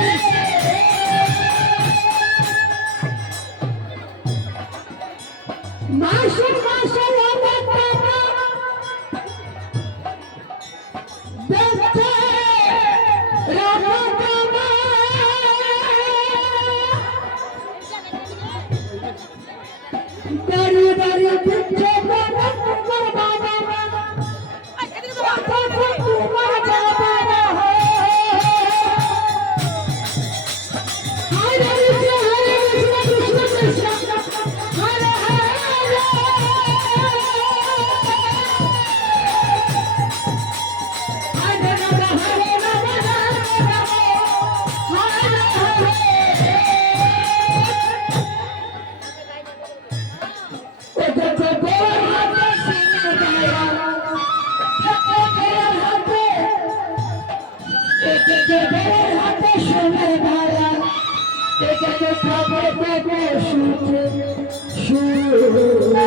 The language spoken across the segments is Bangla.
Yeah.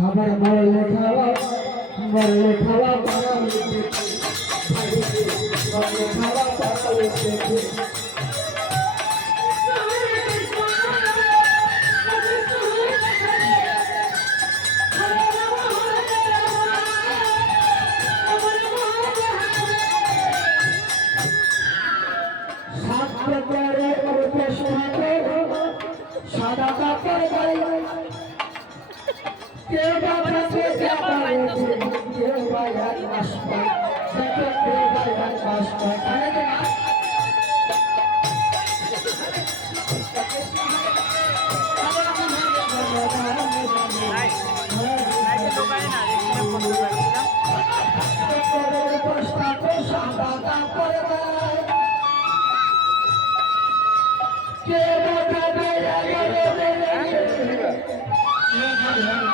আমার মরলে খাওয়া মরলে খাওয়া মরলে খাওয়া কে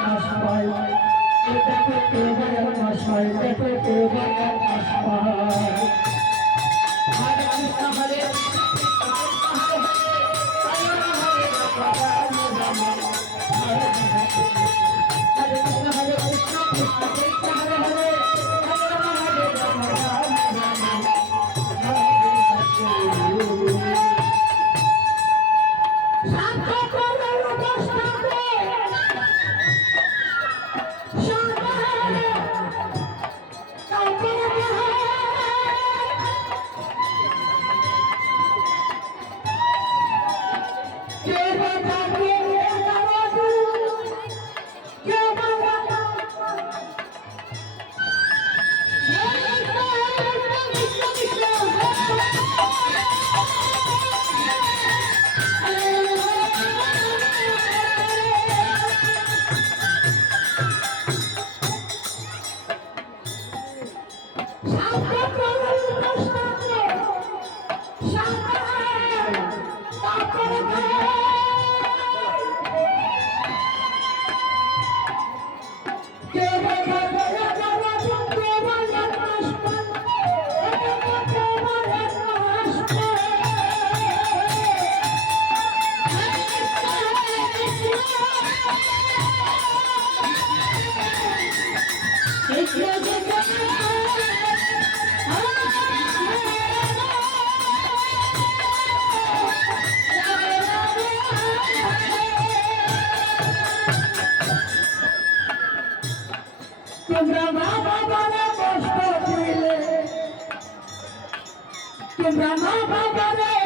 মাস হয় পেটে পেটে মাস হয় পেটে পেটে মাস Yeah. Kundanabhavare